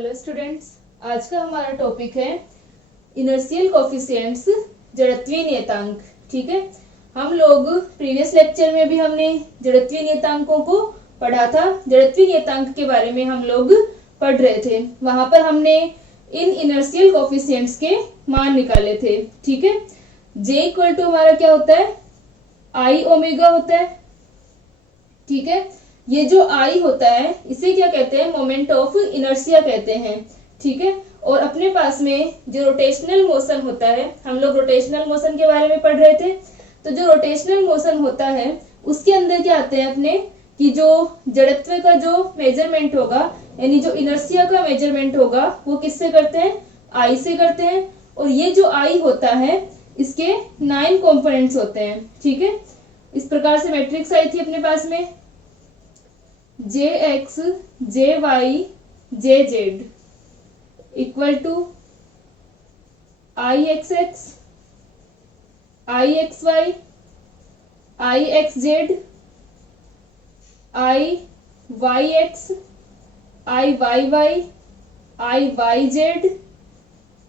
Hello students, आज का हमारा टॉपिक है इनर्शियल कोफिशिएंट्स, जड़त्वीय नियतांक। ठीक है, हम लोग प्रीवियस लेक्चर में भी हमने जड़त्वीय नियतांकों को पढ़ा था। जड़त्वीय नियतांक के बारे में हम लोग पढ़ रहे थे। वहां पर हमने इन इनर्शियल कोफिशिएंट्स के मान निकाले थे। ठीक है, जे इक्वल टू हमारा क्या होता है, आई ओमेगा होता है। ठीक है, ये जो आई होता है इसे क्या कहते हैं, मोमेंट ऑफ इनर्शिया कहते हैं। ठीक है, और अपने पास में जो रोटेशनल मोशन होता है, हम लोग रोटेशनल मोशन के बारे में पढ़ रहे थे। तो जो रोटेशनल मोशन होता है उसके अंदर क्या आते हैं अपने, कि जो जड़त्व का जो मेजरमेंट होगा, यानी जो इनर्शिया का मेजरमेंट होगा, वो किससे करते हैं, आई से करते हैं। और ये जो आई होता है इसके 9 कंपोनेंट्स होते हैं। ठीक है, इस प्रकार से मैट्रिक्स आई थी अपने पास में, J X J Y J Z equal to I x X I X Y I X Z I Y X I Y Y I Y Z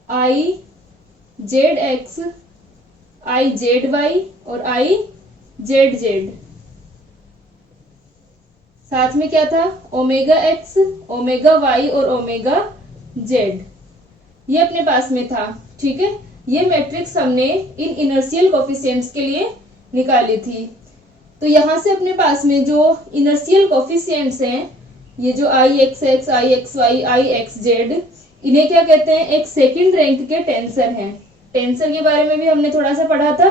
I Z X I Z Y और I Z Z. साथ में क्या था, omega X omega Y और omega Z, ये अपने पास में था। ठीक है, ये मैट्रिक्स हमने इन इनर्शियल कोफिशिएंट्स के लिए निकाली थी। तो यहां से अपने पास में जो इनर्शियल कोफिशिएंट्स हैं, ये जो आई x X I X Y I X Z, इन्हें क्या कहते हैं, एक सेकंड रैंक के टेंसर हैं। टेंसर के बारे में भी हमने थोड़ा सा पढ़ा था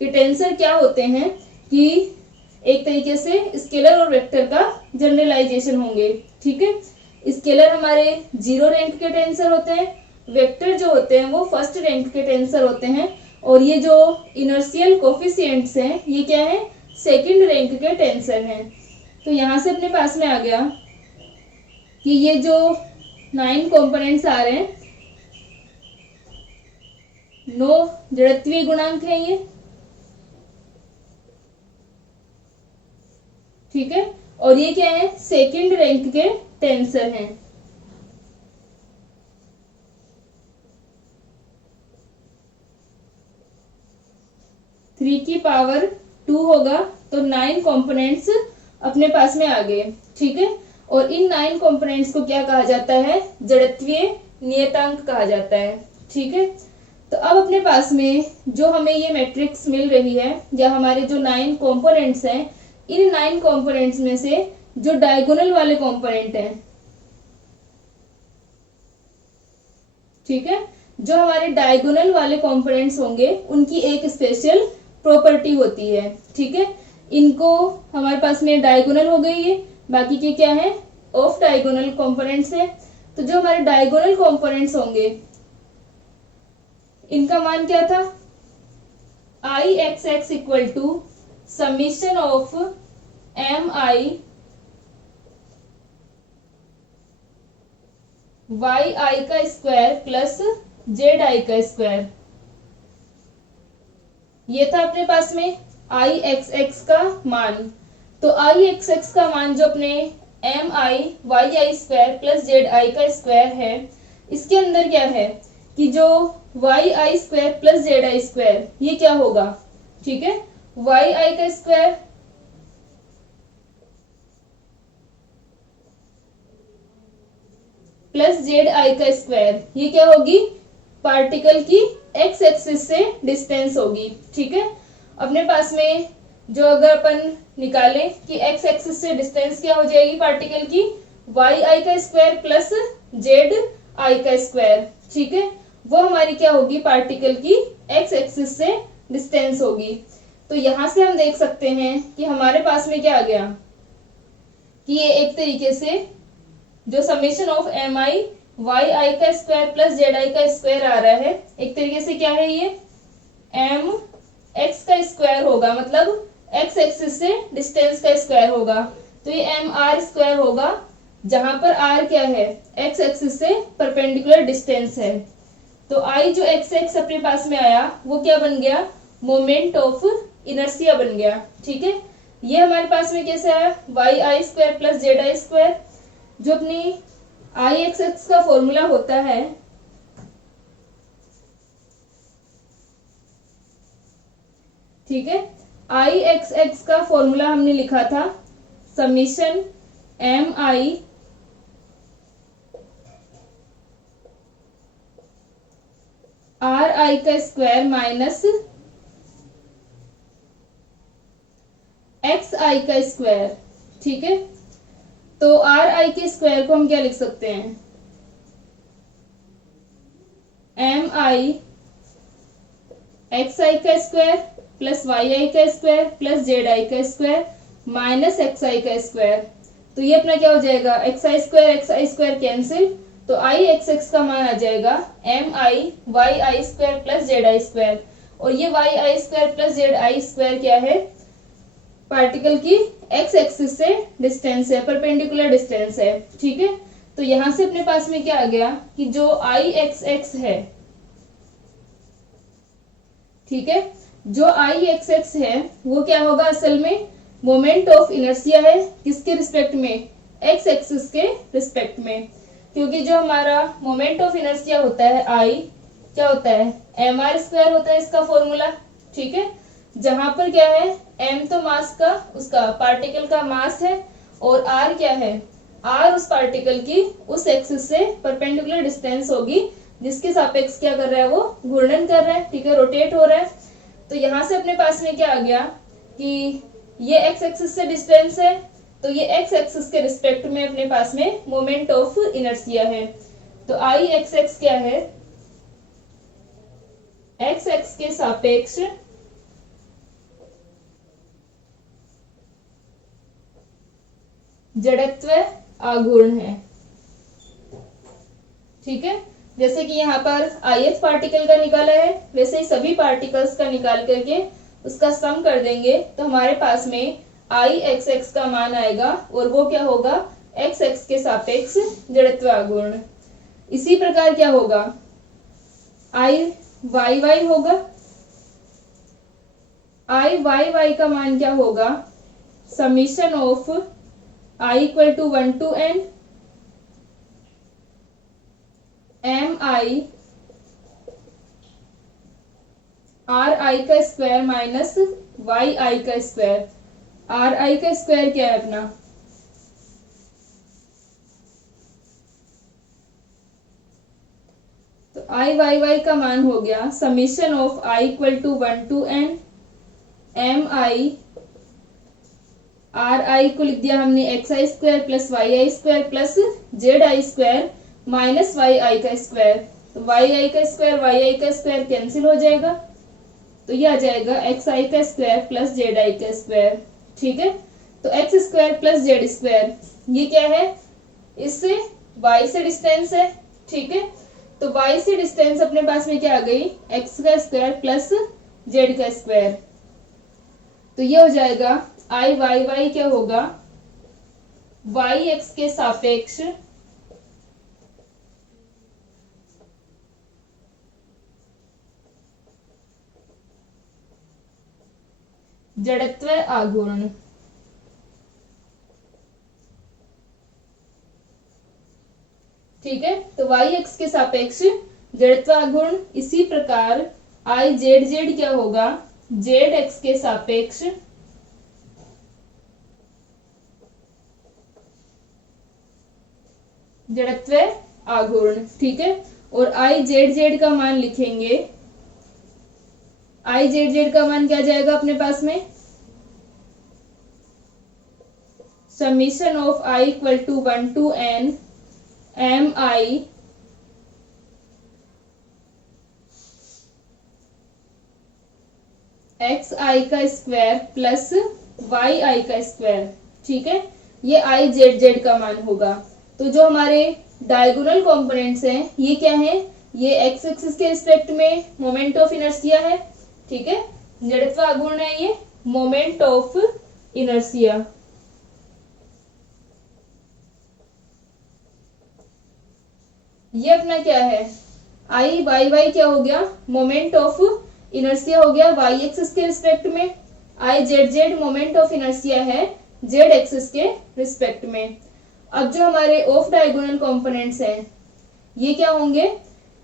कि टेंसर क्या होते हैं, कि एक तरीके से स्केलर और वेक्टर का जनरलाइजेशन होंगे। ठीक है, स्केलर हमारे 0 रैंक के टेंसर होते हैं, वेक्टर जो होते हैं वो फर्स्ट रैंक के टेंसर होते हैं, और ये जो इनर्शियल कोफिशिएंट्स हैं ये क्या है, सेकंड रैंक के टेंसर हैं। तो यहां से अपने पास में आ गया कि ये जो 9 कंपोनेंट्स आ रहे हैं, 9 जड़त्वीय गुणांक है ये। ठीक है, और ये क्या है, सेकंड रैंक के टेंसर हैं। थ्री की पावर 2 होगा तो 9 कंपोनेंट्स अपने पास में आ गए। ठीक है, और इन 9 कंपोनेंट्स को क्या कहा जाता है, जड़त्वीय नियतांक कहा जाता है। ठीक है, तो अब अपने पास में जो हमें ये मैट्रिक्स मिल रही है, या हमारे जो 9 कंपोनेंट्स हैं, इन 9 कंपोनेंट्स में से जो डायगोनल वाले कंपोनेंट हैं, ठीक है, जो हमारे डायगोनल वाले कंपोनेंट्स होंगे उनकी एक स्पेशल प्रॉपर्टी होती है। ठीक है, इनको हमारे पास में डायगोनल हो गई है, बाकी के क्या है, ऑफ डायगोनल कंपोनेंट्स है। तो जो हमारे डायगोनल कंपोनेंट्स होंगे इनका मान क्या था, I x x equal to summation of M I Y i का स्क्वायर प्लस जेड आई का स्क्वायर। ये था अपने पास में आई एक्स एक्स का मान। तो आई एक्स एक्स का मान जो अपने M I Y I square plus Z I का स्क्वायर है, इसके अंदर क्या है कि जो Y I square plus Z I square ये क्या होगा, ठीक है, वाई आई का स्क्वायर प्लस जेड आई का स्क्वायर, ये क्या होगी, पार्टिकल की एक्स एक्सिस से डिस्टेंस होगी। ठीक है, अपने पास में जो अगर अपन निकाले कि एक्स एक्सिस से डिस्टेंस क्या हो जाएगी पार्टिकल की, वाई आई का स्क्वायर प्लस जेड आई का स्क्वायर। ठीक है, वो हमारी क्या होगी, पार्टिकल की एक्स एक्सिस से डिस्टेंस होगी। तो यहां से हम देख सकते हैं कि हमारे पास में क्या आ गया, कि ये एक तरीके से जो summation of M I Y i का स्क्वायर प्लस जेड आई का स्क्वायर आ रहा है, एक तरीके से क्या है, ये एम एक्स का स्क्वायर होगा, मतलब एक्स एक्सिस से डिस्टेंस का स्क्वायर होगा। तो ये एम आर स्क्वायर होगा, जहां पर आर क्या है, एक्स एक्सिस से परपेंडिकुलर डिस्टेंस है। तो आई जो एक्स एक्स अपने पास में आया वो क्या बन गया, मोमेंट ऑफ इनर्शिया बन गया। ठीक है, ये हमारे पास में कैसे आया, Y I square plus Z I square, जो अपनी आई एक्स एक्स का फॉर्मूला होता है ठीक है, आई एक्स एक्स का फॉर्मूला हमने लिखा था summation M I R I का स्क्वायर माइनस एक्स आई का स्क्वायर। ठीक है, तो आर आई के स्क्वायर को हम क्या लिख सकते हैं, एम आई एक्स आई का स्क्वायर प्लस वाई आई का स्क्वायर प्लस जेड आई का स्क्वायर माइनस एक्स आई का स्क्वायर। तो ये अपना क्या हो जाएगा, एक्स आई स्क्वायर कैंसिल, तो आई एक्स एक्स का मान आ जाएगा M I Y I square plus Z I square. और ये Y I square plus Z I square क्या है, पार्टिकल की एक्स एक्सिस से डिस्टेंस है, परपेंडिकुलर डिस्टेंस है। ठीक है, तो यहां से अपने पास में क्या आ गया कि जो आई एक्स एक्स है, ठीक है, जो आई एक्स एक्स है वो क्या होगा, असल में मोमेंट ऑफ इनर्शिया है, किसके रिस्पेक्ट में, एक्स एक्सिस के रिस्पेक्ट में। क्योंकि जो हमारा मोमेंट ऑफ इनर्शिया होता है आई, क्या होता है, एम आर स्क्वायर होता है इसका फॉर्मूला। ठीक है, जहां पर क्या है, एम तो मास का, उसका पार्टिकल का मास है, और आर क्या है, आर उस पार्टिकल की उस एक्सिस से परपेंडिकुलर डिस्टेंस होगी जिसके सापेक्ष क्या कर रहा है, वो घूर्णन कर रहा है। ठीक है, रोटेट हो रहा है। तो यहां से अपने पास में क्या आ गया कि ये एक्स एक्सिस से डिस्टेंस है, तो ये एक्स एक्सिस के रिस्पेक्ट में अपने पास में मोमेंट ऑफ इनर्शिया है। तो आई एक्स एक्स क्या है, एक्स एक्स के सापेक्ष जड़त्व आघूर्ण है। ठीक है, जैसे कि यहाँ पर आई एक्स पार्टिकल का निकाला है, वैसे ही सभी पार्टिकल्स का निकाल करके उसका सम कर देंगे तो हमारे पास में आई एक्स एक्स का मान आएगा, और वो क्या होगा, एक्स एक्स के सापेक्ष जड़त्व आघूर्ण। इसी प्रकार क्या होगा, आई वाई वाई होगा, आई वाई वाई का मान क्या होगा, summation of I equal to 1 to n M I R I का स्क्वायर माइनस वाई आई का स्क्वायर। आर आई का स्क्वायर क्या है अपना, तो आई वाई वाई का मान हो गया summation of I equal to 1 to n M I R i को लिख दिया हमने x i square plus y I square plus Z I square minus y i का स्क्वायर। तो वाई आई का स्क्वायर वाई आई का square cancel हो जाएगा, तो ये आ जाएगा एक्स आई का स्क्वायर प्लस जेड आई का स्क्वायर। ठीक है, तो x square plus Z square ये क्या है, इससे वाई से डिस्टेंस है। ठीक है, तो वाई से डिस्टेंस अपने पास में क्या आ गई, एक्स का स्क्वायर प्लस जेड का स्क्वायर। तो ये हो जाएगा आई वाई वाई क्या होगा, वाई एक्स के सापेक्ष जड़त्व आघूर्ण। ठीक है, तो वाई एक्स के सापेक्ष जड़त्व आघूर्ण। इसी प्रकार आई जेड जेड क्या होगा, जेड एक्स के सापेक्ष जड़त्व आघूर्ण। ठीक है, और आई जेड जेड का मान लिखेंगे, आई जेड जेड का मान क्या जाएगा अपने पास में, summation of I equal to 1 to n M i x i का स्क्वायर प्लस वाई आई का स्क्वायर। ठीक है, ये आई जेड जेड का मान होगा। तो जो हमारे डायगोनल कंपोनेंट्स हैं ये क्या है, ये एक्स एक्सिस के रिस्पेक्ट में मोमेंट ऑफ इनर्शिया है। ठीक है, जड़त्व आघूर्ण है ये मोमेंट ऑफ इनर्शिया। ये अपना क्या है, आई वाई वाई क्या हो गया, मोमेंट ऑफ इनर्शिया हो गया वाई एक्सिस के रिस्पेक्ट में। I Z Z moment of inertia है जेड एक्सिस के रिस्पेक्ट में। अब जो हमारे ऑफ डायगोनल कंपोनेंट्स हैं ये क्या होंगे,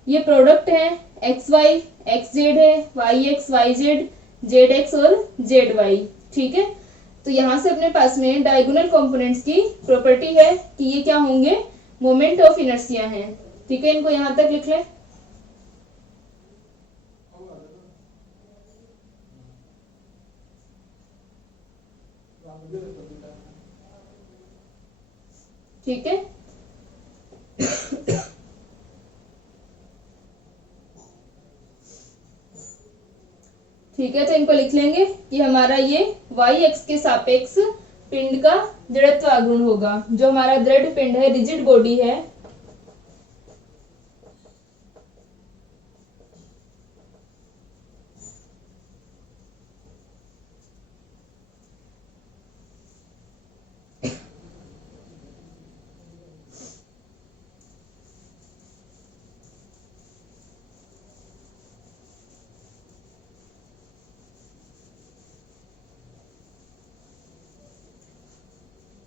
ये प्रोडक्ट है एक्स वाई, एक्स जेड है, Y X Y Z, Z X और जेड वाई। ठीक है, तो यहां से अपने पास में डायगोनल कंपोनेंट्स की प्रॉपर्टी है कि ये क्या होंगे, मोमेंट ऑफ इनर्शिया हैं। ठीक है, इनको यहां तक लिख लें। ठीक है, ठीक है, तो इनको लिख लेंगे कि हमारा ये वाई एक्स के सापेक्ष पिंड का जड़त्व आघूर्ण होगा। जो हमारा दृढ़ पिंड है, रिजिड बॉडी है,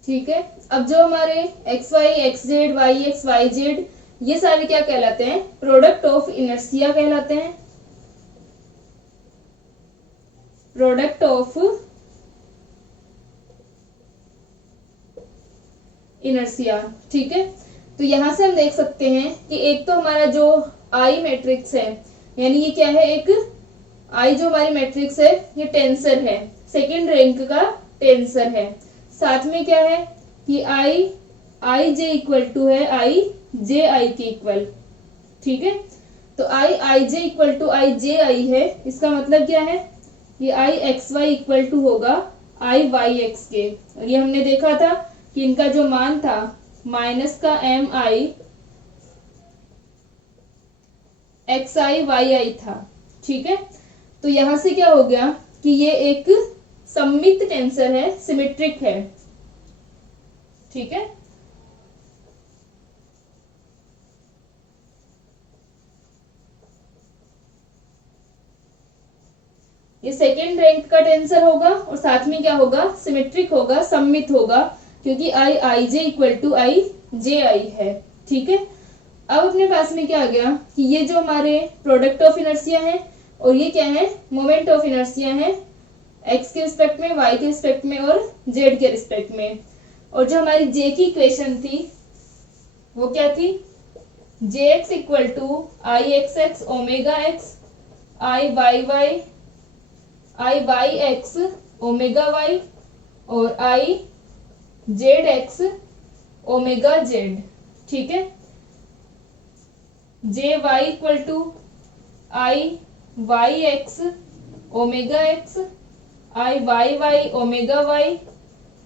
ठीक है। अब जो हमारे X Y X Z, Y X Y Z, ये सारे क्या कहलाते हैं, प्रोडक्ट ऑफ इनर्शिया कहलाते हैं, प्रोडक्ट ऑफ इनर्शिया। ठीक है, तो यहां से हम देख सकते हैं कि एक तो हमारा जो आई मैट्रिक्स है, यानी ये क्या है, एक आई जो हमारी मैट्रिक्स है ये टेंसर है, सेकेंड रैंक का टेंसर है। साथ में क्या है कि आई जे इक्वल टू है आई जे आई के इक्वल। ठीक है, तो आई जे इक्वल टू आई जे आई है, इसका मतलब क्या है, ये आई एक्स वाई इक्वल टू होगा आई वाई एक्स के। और ये हमने देखा था कि इनका जो मान था माइनस का M i x I Y आई था। ठीक है, तो यहां से क्या हो गया कि ये एक सममित टेंसर है, सिमेट्रिक है। ठीक है, ये सेकेंड रैंक का टेंसर होगा और साथ में क्या होगा, सिमेट्रिक होगा, सममित होगा, क्योंकि आई जे इक्वल टू आई जे आई है। ठीक है, अब अपने पास में क्या आ गया कि ये जो हमारे प्रोडक्ट ऑफ इनर्शिया है और ये क्या है, मोमेंट ऑफ इनर्शिया है, एक्स के रिस्पेक्ट में, वाई के रिस्पेक्ट में और जेड के रिस्पेक्ट में। और जो हमारी जे की इक्वेशन थी वो क्या थी, J x equal to I x x omega x I Y x omega Y और I Z x omega z. ठीक है, J y equal to I Y x omega x I y omega y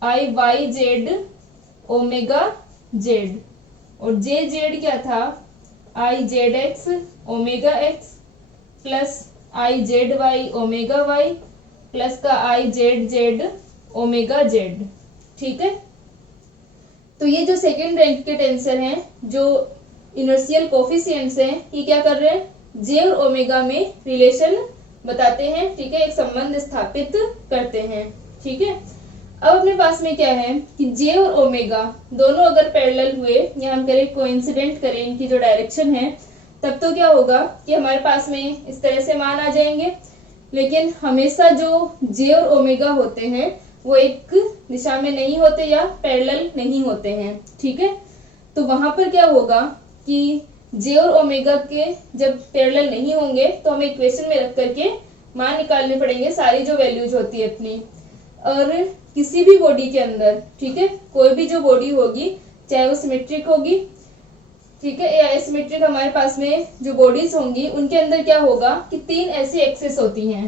I Y z omega z. और J z क्या था, I Z x omega x plus I Z y omega y plus का I Z z omega z. ठीक है, तो ये जो second rank के टेंसर हैं, जो इनर्शियल कोफिशिएंट्स हैं, ये क्या कर रहे हैं, जे और ओमेगा में रिलेशन बताते हैं। ठीक है, एक संबंध स्थापित करते हैं। ठीक है, अब अपने पास में क्या है कि जे और ओमेगा दोनों अगर पैरेलल हुए या हम करें कोइंसिडेंट करें इनकी जो डायरेक्शन है, तब तो क्या होगा कि हमारे पास में इस तरह से मान आ जाएंगे। लेकिन हमेशा जो जे और ओमेगा होते हैं वो एक दिशा में नहीं होते या पैरेलल नहीं होते हैं। ठीक है, तो वहां पर क्या होगा कि जे और ओमेगा के जब पैरेलल नहीं होंगे तो हमें इक्वेशन में रख करके मान निकालने पड़ेंगे, सारी जो वैल्यूज होती है अपनी। और किसी भी बॉडी के अंदर, ठीक है, कोई भी जो बॉडी होगी, चाहे वो सिमेट्रिक होगी, ठीक है, या एसिमेट्रिक, हमारे पास में जो बॉडीज होंगी उनके अंदर क्या होगा कि तीन ऐसी एक्सेस होती हैं।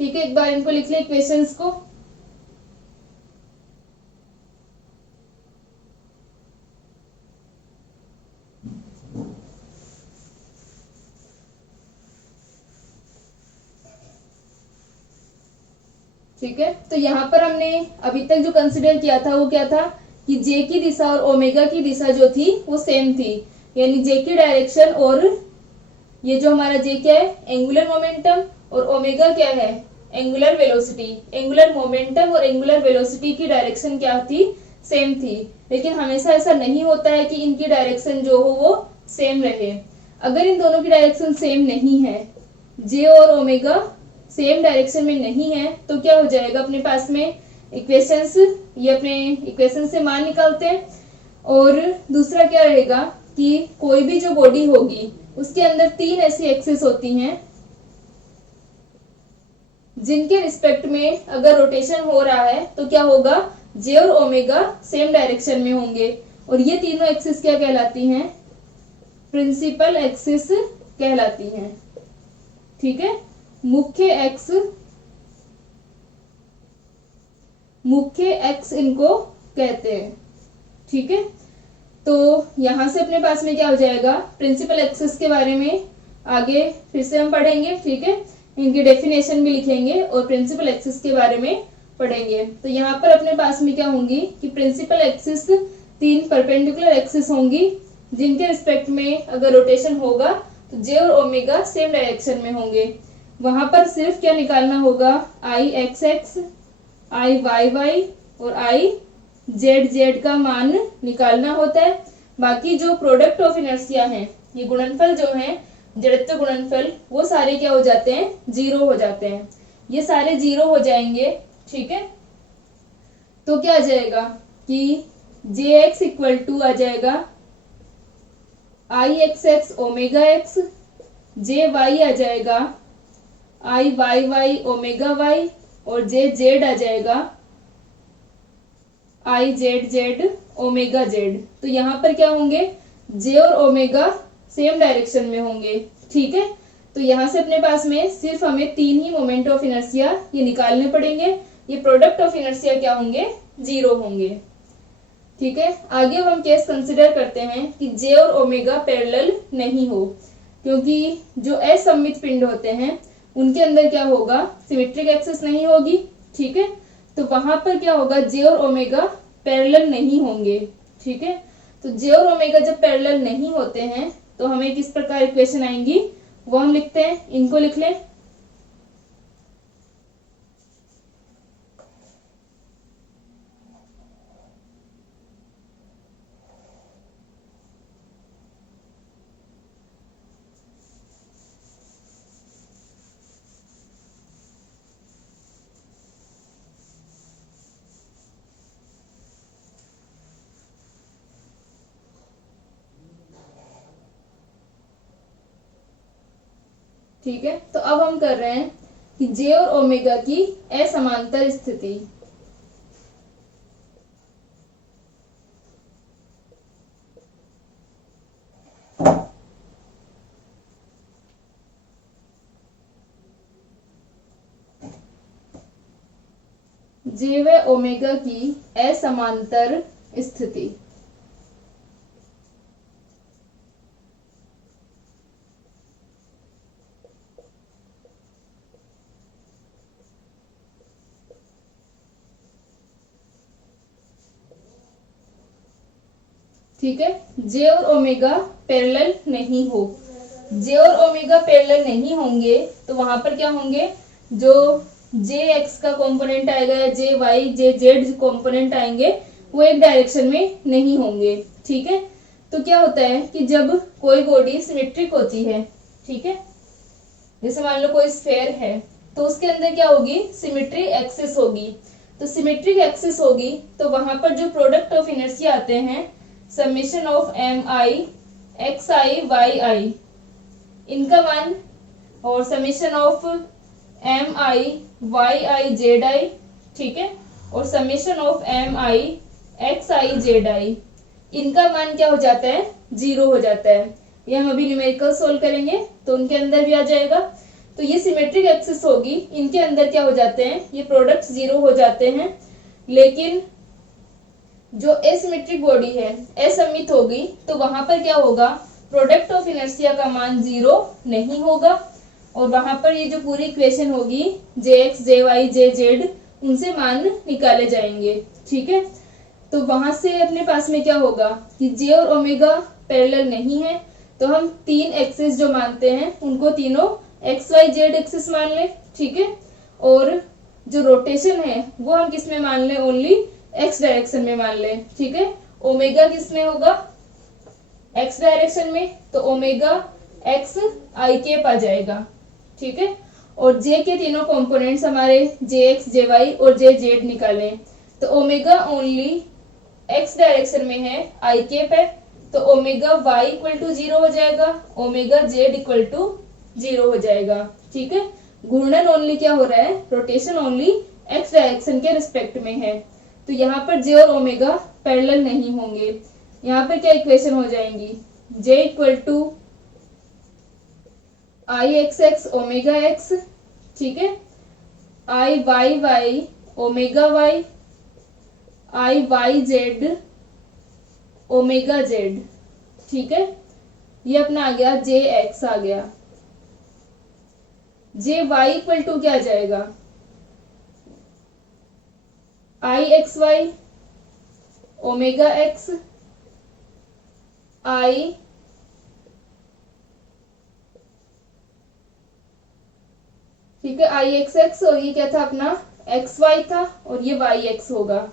ठीक है, एक बार इनको लिख ले इक्वेशंस को। ठीक है, तो यहाँ पर हमने अभी तक जो कंसिडर किया था वो क्या था कि जे की दिशा और ओमेगा की दिशा जो थी वो सेम थी, यानी जे की डायरेक्शन और ये जो हमारा जे क्या है, एंगुलर मोमेंटम, और ओमेगा क्या है, एंगुलर वेलोसिटी, एंगुलर मोमेंटम और एंगुलर वेलोसिटी की डायरेक्शन क्या थी, सेम थी। लेकिन हमेशा ऐसा नहीं होता है कि इनकी डायरेक्शन जो हो वो सेम रहे। अगर इन दोनों की डायरेक्शन सेम नहीं है, जे और ओमेगा सेम डायरेक्शन में नहीं है, तो क्या हो जाएगा, अपने पास में इक्वेशंस, ये अपने इक्वेशन से मान निकालते हैं। और दूसरा क्या रहेगा कि कोई भी जो बॉडी होगी उसके अंदर तीन ऐसी एक्सिस होती हैं जिनके रिस्पेक्ट में अगर रोटेशन हो रहा है तो क्या होगा, जे और ओमेगा सेम डायरेक्शन में होंगे। और ये तीनों एक्सिस क्या कहलाती हैं, प्रिंसिपल एक्सिस कहलाती हैं। ठीक है, मुख्य एक्स इनको कहते हैं। ठीक है, तो यहां से अपने पास में क्या हो जाएगा, प्रिंसिपल एक्सिस के बारे में आगे फिर से हम पढ़ेंगे। ठीक है, इनकी डेफिनेशन भी लिखेंगे और प्रिंसिपल एक्सिस के बारे में पढ़ेंगे। तो यहाँ पर अपने पास में क्या होंगी कि प्रिंसिपल एक्सिस तीन परपेंडिकुलर एक्सिस होंगी जिनके रिस्पेक्ट में अगर रोटेशन होगा तो जे और ओमेगा सेम डायरेक्शन में होंगे। वहां पर सिर्फ क्या निकालना होगा, आई एक्स एक्स, आई वाई वाई और आई जेड जेड का मान निकालना होता है। बाकी जो प्रोडक्ट ऑफ इनर्शिया है, ये गुणनफल जो है, जड़त्व गुणनफल, वो सारे क्या हो जाते हैं, जीरो हो जाते हैं। ये सारे जीरो हो जाएंगे। ठीक है, तो क्या आ जाएगा कि जे एक्स इक्वल टू आ जाएगा I x x omega x, J Y आ जाएगा I Y y omega Y, और जे जेड आ जाएगा I Z z omega Z. तो यहाँ पर क्या होंगे, जे और ओमेगा सेम डायरेक्शन में होंगे। ठीक है, तो यहाँ से अपने पास में सिर्फ हमें तीन ही मोमेंट ऑफ इनर्शिया ये निकालने पड़ेंगे। ये प्रोडक्ट ऑफ इनर्शिया क्या होंगे, जीरो होंगे। ठीक है, आगे अब हम केस कंसिडर करते हैं कि जे और ओमेगा पैरेलल नहीं हो, क्योंकि जो असममित पिंड होते हैं उनके अंदर क्या होगा, सिमेट्रिक एक्सिस नहीं होगी। ठीक है, तो वहां पर क्या होगा, जे और ओमेगा पैरेलल नहीं होंगे। ठीक है, तो जे और ओमेगा जब पैरेलल नहीं होते हैं तो हमें किस प्रकार इक्वेशन आएंगी वो हम लिखते हैं, इनको लिख लें। ठीक है, तो अब हम कर रहे हैं कि जे और ओमेगा की असमांतर स्थिति। जे व ओमेगा की असमांतर स्थिति। ठीक है, जे और ओमेगा पैरेलल नहीं हो, जे और ओमेगा पैरेलल नहीं होंगे तो वहां पर क्या होंगे, जो जे एक्स का कंपोनेंट आएगा या जे वाई जे जेड कंपोनेंट आएंगे वो एक डायरेक्शन में नहीं होंगे। ठीक है, तो क्या होता है कि जब कोई बॉडी सिमेट्रिक होती है, ठीक है, जैसे मान लो कोई स्फेयर है तो उसके अंदर क्या होगी, सिमेट्री एक्सिस होगी। तो सिमेट्रिक एक्सिस होगी तो वहां पर जो प्रोडक्ट ऑफ इनर्शिया आते हैं, summation of M i x I Y i, इनका मान, और summation of M I Y i z i, ठीक है, और summation of M i x I z i, इनका मान क्या हो जाता है, जीरो हो जाता है। ये हम अभी न्यूमेरिकल सोल्व करेंगे तो उनके अंदर भी आ जाएगा। तो ये सिमेट्रिक एक्सिस होगी, इनके अंदर क्या हो जाते हैं, ये प्रोडक्ट जीरो हो जाते हैं। लेकिन जो एसिमेट्रिक बॉडी है, असममित होगी, तो वहां पर क्या होगा, प्रोडक्ट ऑफ इनर्शिया का मान जीरो नहीं होगा, और वहां पर ये जो पूरी इक्वेशन होगी जे X J Y J Z, उनसे मान निकाले जाएंगे। ठीक है, तो वहां से अपने पास में क्या होगा कि जे और ओमेगा पैरेलल नहीं है, तो हम तीन एक्सिस जो मानते हैं उनको तीनों एक्स वाई जेड एक्सिस मान ले। ठीक है, और जो रोटेशन है वो हम किस में मान लें, ओनली एक्स डायरेक्शन में मान लें, ठीक है। ओमेगा किस में होगा, एक्स डायरेक्शन में, तो ओमेगा एक्स आई कैप आ जाएगा, ठीक है। और जे के तीनों कंपोनेंट्स हमारे जे एक्स जे वाई और जे जेड निकाले, तो ओमेगा ओनली एक्स डायरेक्शन में है, आई कैप है, तो ओमेगा वाई इक्वल टू 0 हो जाएगा, ओमेगा जेड इक्वल टू 0 हो जाएगा, ठीक है। घूर्णन ओनली क्या हो रहा है, रोटेशन ओनली एक्स डायरेक्शन के रिस्पेक्ट में है, तो यहाँ पर जे और ओमेगा पैरेलल नहीं होंगे। यहाँ पर क्या इक्वेशन हो जाएंगी, J equal to I x x omega x, ठीक है, I Y y omega y, I Y z omega z, ठीक है। ये अपना आ गया जे एक्स आ गया। जे वाई इक्वल टू क्या आ जाएगा, I X Y omega x, आई ठीक है, आई एक्स एक्स, और ये क्या था अपना एक्स वाई था, और ये वाई एक्स होगा,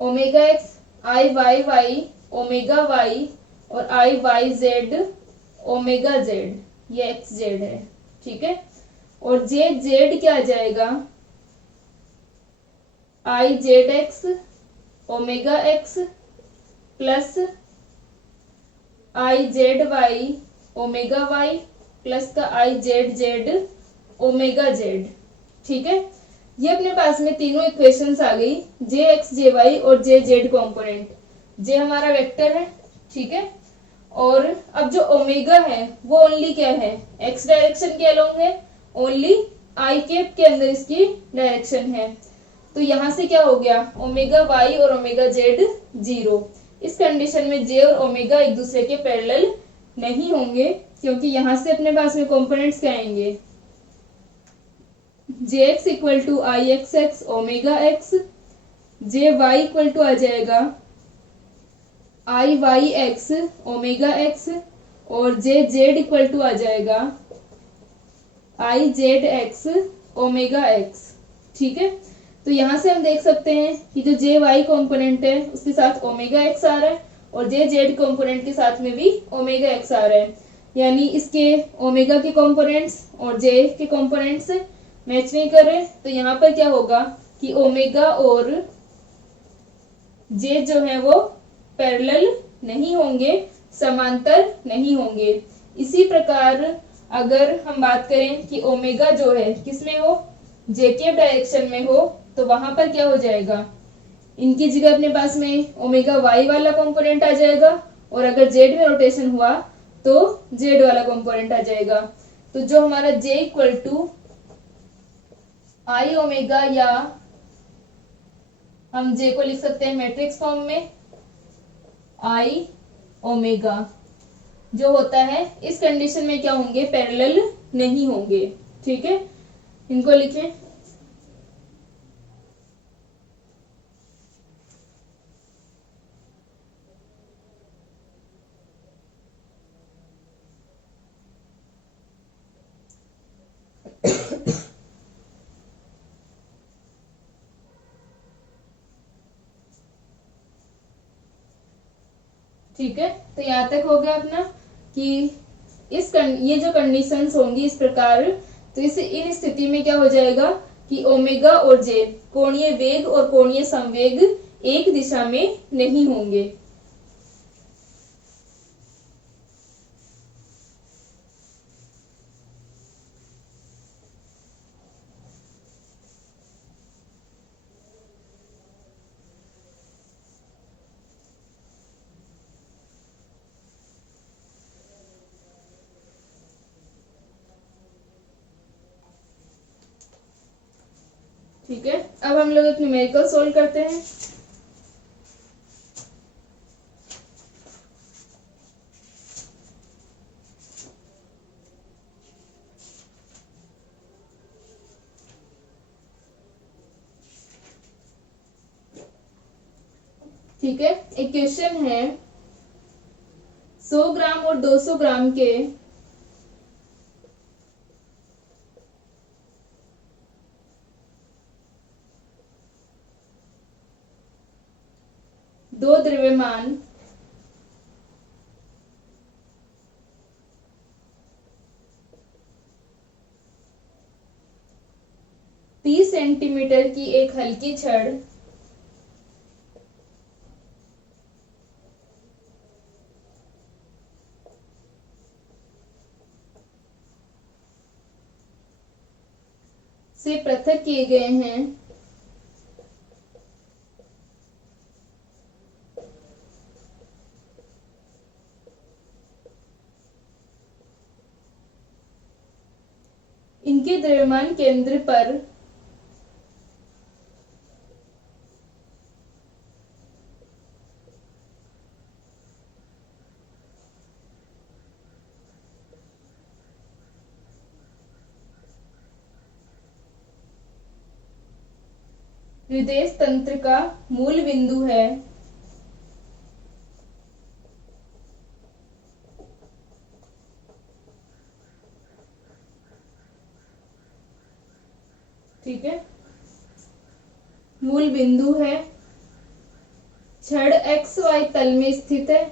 ओमेगा एक्स, आई वाई वाई ओमेगा वाई, और I Y z omega Z, ये एक्स जेड है, ठीक है। और जे जेड क्या आ जाएगा, I Z x omega x plus I Z y omega y plus का I Z z omega z, ठीक है। ये अपने पास में तीनों इक्वेशंस आ गई, जे एक्स जे वाई और जे जेड कॉम्पोनेंट। जे हमारा वेक्टर है, ठीक है। और अब जो ओमेगा है वो ओनली क्या है, एक्स डायरेक्शन के अलोंग है, ओनली आई कैप के अंदर इसकी डायरेक्शन है, तो यहां से क्या हो गया, ओमेगा वाई और ओमेगा जेड 0। इस कंडीशन में जे और ओमेगा एक दूसरे के पैरेलल नहीं होंगे, क्योंकि यहां से अपने पास में कंपोनेंट्स क्या आएंगे, J x equal to I x x omega x, J y equal to आ जाएगा I Y x omega x, और जे जेड इक्वल टू आ जाएगा I Z x omega x, ठीक है। तो यहां से हम देख सकते हैं कि जो जे वाई कॉम्पोनेंट है उसके साथ ओमेगा एक्स आ रहा है, और जे जेड कॉम्पोनेंट के साथ में भी ओमेगा एक्स आ रहा है, यानी इसके ओमेगा के कॉम्पोनेंट्स और जे के कॉम्पोनेंट्स मैच नहीं कर रहे। तो यहाँ पर क्या होगा कि ओमेगा और जे जो है वो पैरेलल नहीं होंगे, समांतर नहीं होंगे। इसी प्रकार अगर हम बात करें कि ओमेगा जो है किसमें हो, जे के डायरेक्शन में हो, तो वहां पर क्या हो जाएगा, इनकी जगह अपने पास में ओमेगा वाई वाला कंपोनेंट आ जाएगा, और अगर जेड में रोटेशन हुआ तो जेड वाला कंपोनेंट आ जाएगा। तो जो हमारा जे इक्वल टू आई ओमेगा, या हम जे को लिख सकते हैं मैट्रिक्स फॉर्म में आई ओमेगा, जो होता है इस कंडीशन में क्या होंगे, पैरेलल नहीं होंगे, ठीक है। इनको लिखें, ठीक है। तो यहाँ तक हो गया अपना कि ये जो कंडीशंस होंगी इस प्रकार, तो इन स्थिति में क्या हो जाएगा कि ओमेगा और जे कोणीय वेग और कोणीय संवेग एक दिशा में नहीं होंगे। ठीक है, अब हम लोग एक न्यूमेरिकल सोल्व करते हैं। ठीक है, एक क्वेश्चन है 100 ग्राम और 200 ग्राम के दो द्रव्यमान तीस सेंटीमीटर की एक हल्की छड़ से पृथक किए गए हैं इनके द्रव्यमान केंद्र पर विदेश तंत्र का मूल बिंदु है। ठीक है, मूल बिंदु है। छड़ एक्स वाई तल में स्थित है।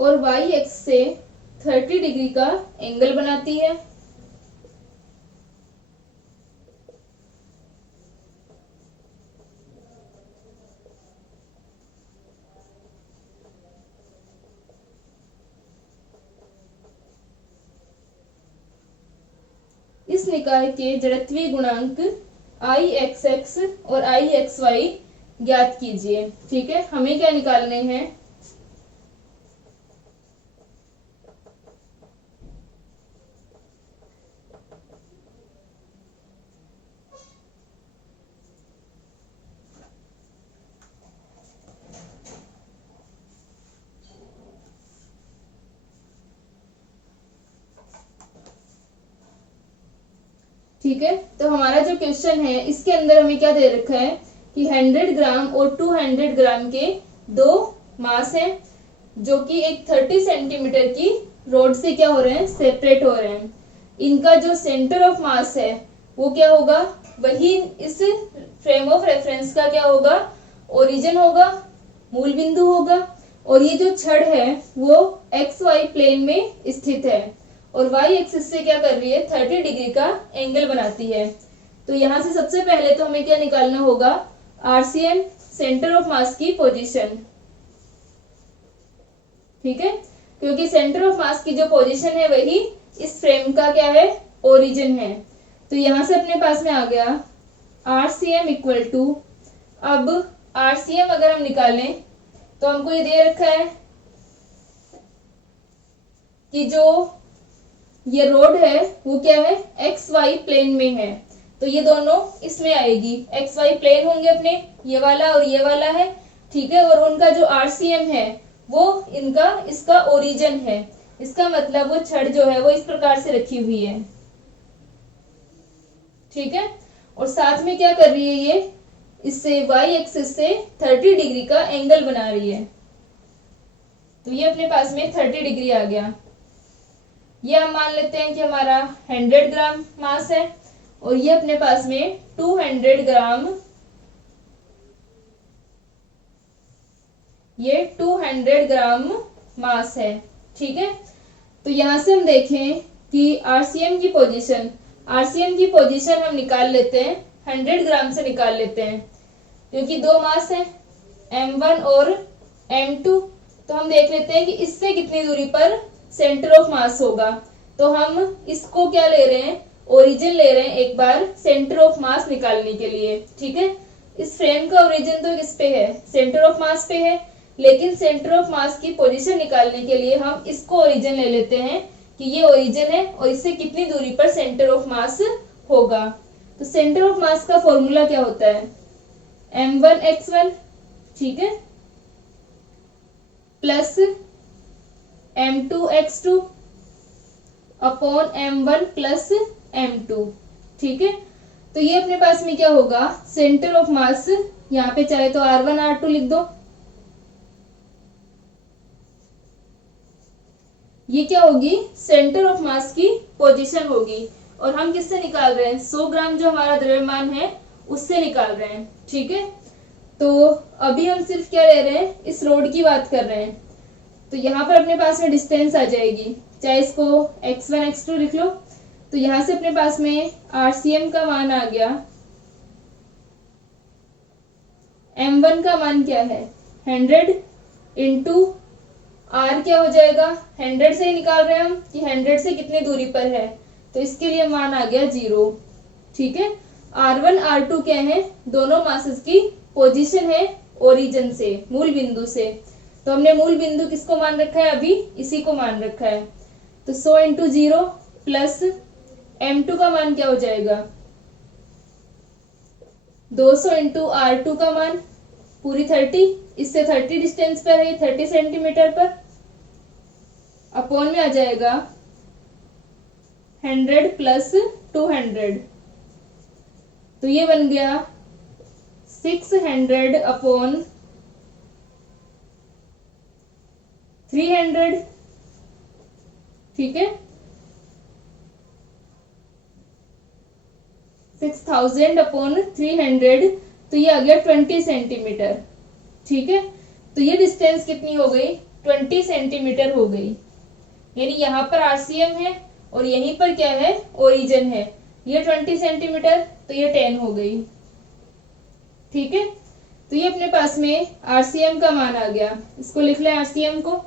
और वाई एक्स से 30 डिग्री का एंगल बनाती है। इस निकाय के जड़त्वीय गुणांक आई एक्स एक्स और आई एक्स वाई ज्ञात कीजिए। ठीक है, हमें क्या निकालने हैं? ठीक है, तो हमारा जो क्वेश्चन है इसके अंदर हमें क्या दे रखा है कि 100 ग्राम और 200 ग्राम के दो मास हैं जो कि एक 30 सेंटीमीटर की रोड से क्या हो रहे हैं, सेपरेट हो रहे हैं। इनका जो सेंटर ऑफ मास है वो क्या होगा, वही इस फ्रेम ऑफ रेफरेंस का क्या होगा, ओरिजिन होगा, मूल बिंदु होगा। और ये जो छड़ है वो एक्स वाई प्लेन में स्थित है और वाई एक्सिस से क्या कर रही है, 30 डिग्री का एंगल बनाती है। तो यहां से सबसे पहले तो हमें क्या निकालना होगा, आरसीएम, सेंटर ऑफ मास की पोजीशन। ठीक है, क्योंकि सेंटर ऑफ मास की जो पोजीशन है वही इस फ्रेम का क्या है, ओरिजिन है। तो यहां से अपने पास में आ गया आरसीएम इक्वल टू, अब आरसीएम अगर हम निकालें तो हमको ये दे रखा है कि जो ये रोड है वो क्या है, एक्स वाई प्लेन में है। तो ये दोनों इसमें आएगी, एक्स वाई प्लेन होंगे अपने, ये वाला और ये वाला है। ठीक है, और उनका जो आरसीएम है वो इनका इसका ओरिजिन है। इसका मतलब वो छड़ जो है वो इस प्रकार से रखी हुई है। ठीक है, और साथ में क्या कर रही है, ये इससे वाई एक्सिस से 30 डिग्री का एंगल बना रही है। तो ये अपने पास में 30 डिग्री आ गया। ये हम मान लेते हैं कि हमारा 100 ग्राम मास है और ये अपने पास में 200 ग्राम, ये 200 ग्राम मास है। ठीक है, तो यहां से हम देखें कि आरसीएम की पोजीशन हम निकाल लेते हैं, 100 ग्राम से निकाल लेते हैं क्योंकि दो मास है m1 और m2। तो हम देख लेते हैं कि इससे कितनी दूरी पर सेंटर ऑफ मास होगा। तो हम इसको क्या ले रहे हैं, ओरिजिन ले रहे हैं एक बार सेंटर ऑफ मास निकालने के लिए। ठीक है, इस फ्रेम का ओरिजिन तो किस पे है, सेंटर ऑफ मास पे है, लेकिन सेंटर ऑफ मास की पोजीशन निकालने के लिए हम इसको ओरिजिन ले लेते हैं कि ये ओरिजिन है और इससे कितनी दूरी पर सेंटर ऑफ मास होगा। तो सेंटर ऑफ मास का फॉर्मूला क्या होता है, m1x1, ठीक है, plus m2x2 upon m1 plus m2। ठीक है, तो ये अपने पास में क्या होगा, सेंटर ऑफ मास, यहाँ पे चाहे तो r1 r2 लिख दो। ये क्या होगी, सेंटर ऑफ मास की पोजीशन होगी। और हम किससे निकाल रहे हैं, 100 ग्राम जो हमारा द्रव्यमान है उससे निकाल रहे हैं। ठीक है, तो अभी हम सिर्फ क्या ले रहे हैं, इस रोड की बात कर रहे हैं। तो यहाँ पर अपने पास में डिस्टेंस आ जाएगी, चाहे इसको x1 x2 लिख लो। तो यहाँ से अपने पास में RCM का मान आ गया, m1 का मान क्या है 100 इंटू r क्या हो जाएगा, 100 से ही निकाल रहे हैं हम कि 100 से कितनी दूरी पर है, तो इसके लिए मान आ गया 0। ठीक है, R1 R2 क्या है, दोनों मासेस की पोजीशन है ओरिजिन से, मूल बिंदु से। तो हमने मूल बिंदु किसको मान रखा है, अभी इसी को मान रखा है। तो 100 इंटू 0 प्लस m2 का मान क्या हो जाएगा 200 इंटू R2 का मान पूरी 30, इससे 30 डिस्टेंस पर है, 30 सेंटीमीटर पर, अपॉन में आ जाएगा 100 प्लस 200। तो ये बन गया 600 अपॉन 300। ठीक है, 6000 अपॉन 300, तो ये आ गया 20 सेंटीमीटर। ठीक है, तो ये डिस्टेंस कितनी हो गई, 20 सेंटीमीटर हो गई। यानी यहाँ पर RCM है और यहीं पर क्या है, ओरिजिन है। ये 20 सेंटीमीटर, तो ये 10 हो गई। ठीक है, तो ये अपने पास में RCM का मान आ गया। इसको लिख लें RCM को।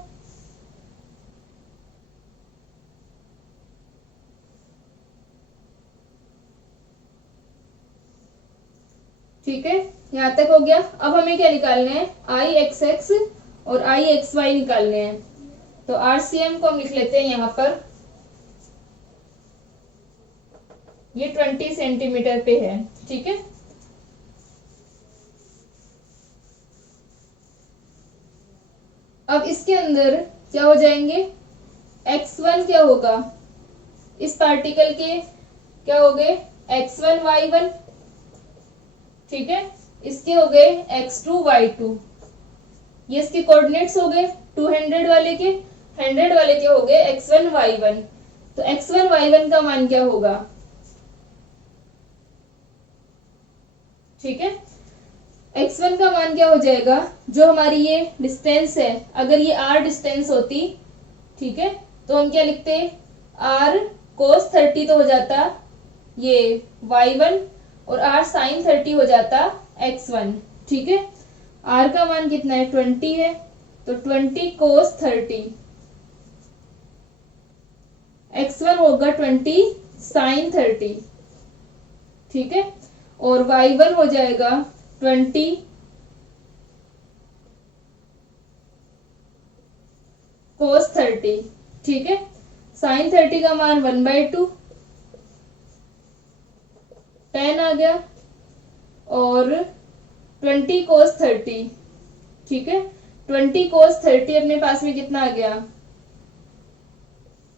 ठीक है, यहाँ तक हो गया। अब हमें क्या निकालना है, IXX और IXY निकालने हैं। तो RCM को हम लिख लेते हैं यहाँ पर, ये 20 सेंटीमीटर पे है। ठीक है, अब इसके अंदर क्या हो जाएंगे, x1 क्या होगा, इस पार्टिकल के क्या हो गए x1 y1। ठीक है, इसके हो गए x2 y2, ये इसके कोऑर्डिनेट्स हो गए 200 वाले के, 100 वाले के हो गए x1 y1। तो x1 y1 का मान क्या होगा, ठीक है, x1 का मान क्या हो जाएगा, जो हमारी ये डिस्टेंस है, अगर ये r डिस्टेंस होती, ठीक है, तो हम क्या लिखते, r cos 30 तो हो जाता ये y1 और r sin 30 हो जाता x1। ठीक है, r का मान कितना है 20 है, तो 20 cos 30, x1 होगा 20 sin 30। ठीक है, और y1 हो जाएगा 20 cos 30। ठीक है, sin 30 का मान 1/2 10 आ गया, और 20 cos 30। ठीक है, 20 cos 30 अपने पास में कितना आ गया,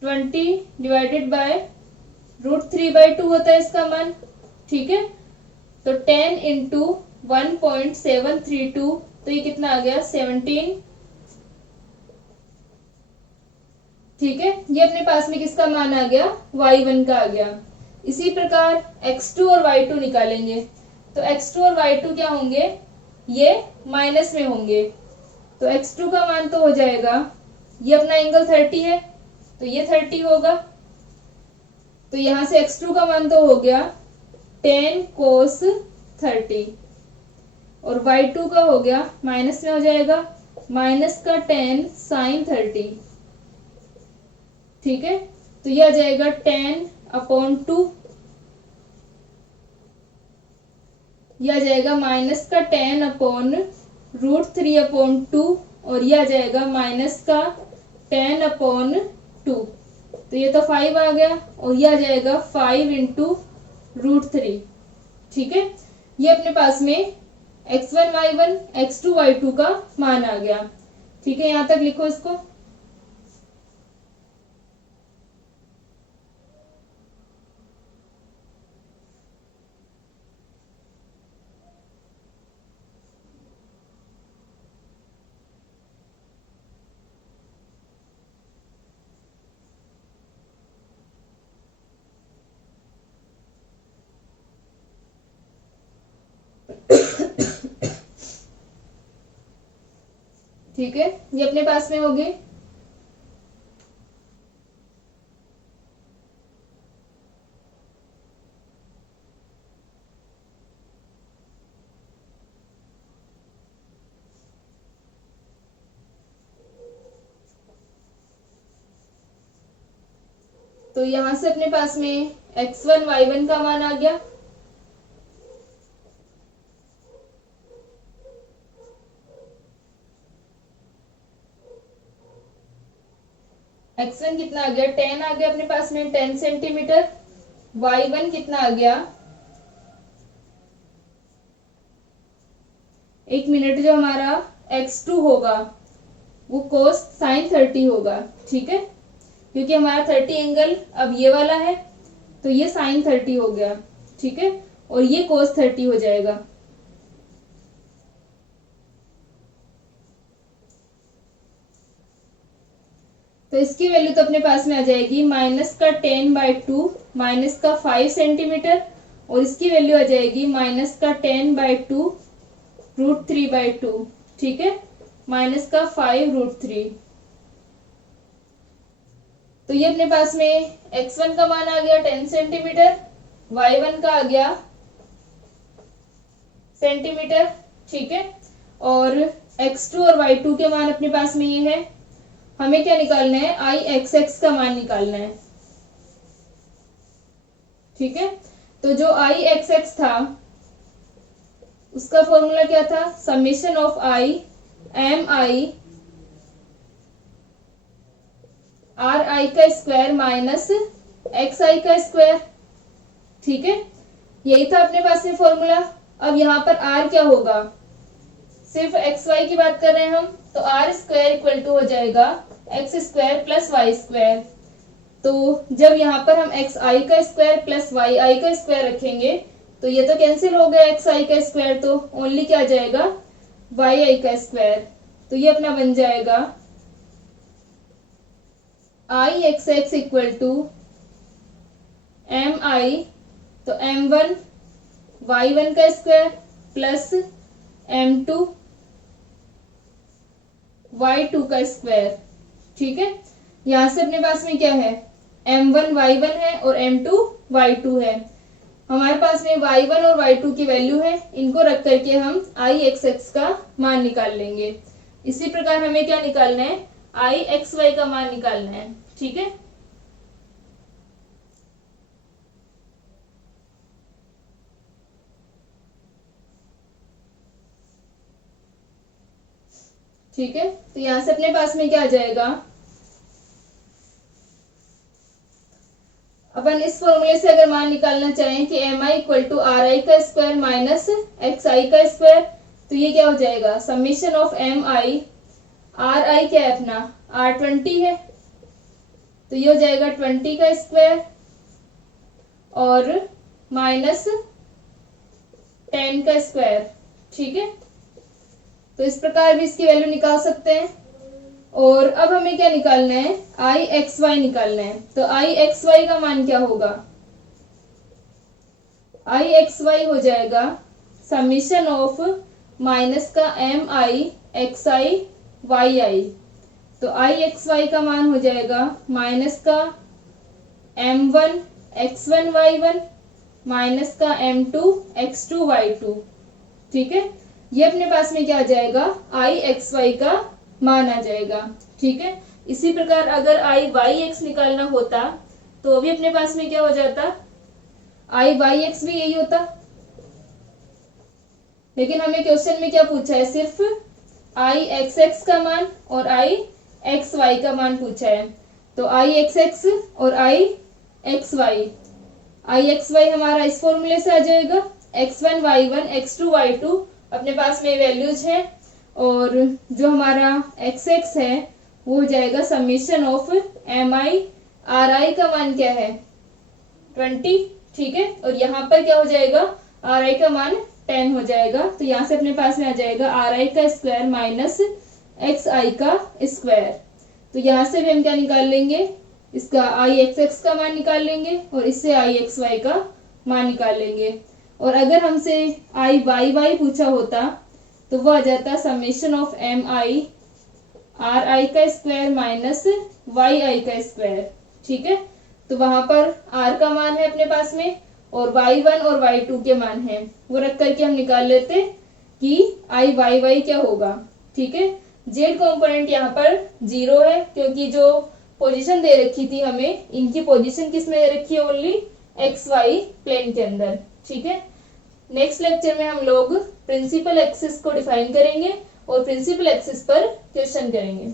20 डिवाइडेड बाय √3/2 होता है इसका मान। ठीक है, तो 10 इंटू 1.732, तो ये कितना आ गया 17। ठीक है, ये अपने पास में किसका मान आ गया, y1 का आ गया। इसी प्रकार x2 और y2 निकालेंगे। तो x2 और y2 क्या होंगे, ये माइनस में होंगे। तो x2 का मान तो हो जाएगा, ये अपना एंगल 30 है, तो ये 30 होगा। तो यहां से x2 का मान तो हो गया 10 cos 30, और y2 का हो गया माइनस में हो जाएगा, माइनस का 10 sin 30। ठीक है, तो ये आ जाएगा 10/2, यह आ जाएगा माइनस का 10/√3/2, और यह आ जाएगा माइनस का 10/2। तो ये तो 5 आ गया, और यह आ जाएगा 5 इंटू √3। ठीक है, ये अपने पास में x1 y1 x2 y2 का मान आ गया। ठीक है, यहां तक लिखो इसको। ठीक है, ये अपने पास में होगी। तो यहां से अपने पास में x1 y1 का मान आ गया। x1 कितना आ गया, 10 आ गया अपने पास में, 10 सेंटीमीटर। y1 कितना आ गया, 1 मिनट, जो हमारा x2 होगा वो cos sin 30 होगा। ठीक है, क्योंकि हमारा 30 एंगल अब ये वाला है, तो ये sin 30 हो गया। ठीक है, और ये cos 30 हो जाएगा। तो इसकी वैल्यू तो अपने पास में आ जाएगी -10/2 -5 सेंटीमीटर, और इसकी वैल्यू आ जाएगी -10/2 √3/2। ठीक है, -5 √3। तो ये अपने पास में x1 का मान आ गया 10 सेंटीमीटर, y1 का आ गया सेंटीमीटर। ठीक है, और x2 और y2 के मान अपने पास में ये है। हमें क्या निकालना है, Ixx का मान निकालना है। ठीक है, तो जो Ixx था उसका फॉर्मूला क्या था, summation of i M I R I का स्क्वायर माइनस एक्स आई का स्क्वायर। ठीक है, यही था अपने पास में फॉर्मूला। अब यहाँ पर r क्या होगा, सिर्फ एक्स वाई की बात कर रहे हैं हम, तो आर स्क्वायर इक्वल टू हो जाएगा X square plus Y square. तो जब यहाँ पर हम एक्स आई का स्क्वायर प्लस वाई आई का स्क्वायर रखेंगे तो ये तो कैंसिल हो गया, एक्स आई का स्क्वायर, तो ओनली क्या आ जाएगा, वाई आई का स्क्वायर। तो ये अपना बन जाएगा I x x equal to m i, तो m1 y1 का स्क्वायर प्लस m2 y2 का स्क्वायर। ठीक है, यहां से अपने पास में क्या है, m1 y1 है और m2 y2 है। हमारे पास में y1 और y2 की वैल्यू है, इनको रख करके हम Ixx का मान निकाल लेंगे। इसी प्रकार हमें क्या निकालना है, Ixy का मान निकालना है। ठीक है, ठीक है, तो यहां से अपने पास में क्या आ जाएगा, अपन इस फॉर्मूले से अगर मान निकालना चाहें कि M I equal to R I का स्क्वायर माइनस एक्स आई का स्क्वायर, तो ये क्या हो जाएगा, summation of M I, are I क्या है अपना R20 है, तो ये हो जाएगा 20 का स्क्वायर और माइनस 10 का स्क्वायर। ठीक है, तो इस प्रकार भी इसकी वैल्यू निकाल सकते हैं। और अब हमें क्या निकालना है, Ixy निकालना है। तो Ixy का मान क्या होगा, Ixy हो जाएगा समीशन ऑफ माइनस का M i x I Y आई। तो Ixy का मान हो जाएगा माइनस का m1 x1 y1 माइनस का m2 x2 y2। ठीक है, ये अपने पास में क्या आ जाएगा, Ixy का मान आ जाएगा। ठीक है, इसी प्रकार अगर Iyx निकालना होता तो अभी अपने पास में क्या हो जाता, Iyx भी यही होता, लेकिन हमें क्वेश्चन में क्या पूछा है, सिर्फ Ixx का मान और Ixy का मान पूछा है। तो Ixx और Ixy हमारा इस फॉर्मूले से आ जाएगा, x1 y1 x2 y2 अपने पास में वैल्यूज है, और जो हमारा xx है वो हो जाएगा summation of M I, are I का मान क्या है 20। ठीक है, और यहाँ पर क्या हो जाएगा, आर आई का मान 10 हो जाएगा। तो यहाँ से अपने पास में आ जाएगा आर आई का स्क्वायर माइनस एक्स आई का स्क्वायर। तो यहाँ से भी हम क्या निकाल लेंगे, इसका Ixx का मान निकाल लेंगे और इससे Ixy का मान निकाल लेंगे। और अगर हमसे आई वाई वाई पूछा होता तो वो आ जाता summation of M I R I का स्क्वायर माइनस वाई आई का स्क्वायर। ठीक है, तो वहां पर आर का मान है अपने पास में और y1 और y2 के मान है, वो रख करके हम निकाल लेते कि आई वाई वाई क्या होगा। ठीक है, जेड कंपोनेंट यहाँ पर 0 है क्योंकि जो पोजीशन दे रखी थी हमें, इनकी पोजीशन किस में दे रखी है, ओनली एक्स वाई प्लेन के अंदर। ठीक है, नेक्स्ट लेक्चर में हम लोग प्रिंसिपल एक्सिस को डिफाइन करेंगे और प्रिंसिपल एक्सिस पर क्वेश्चन करेंगे।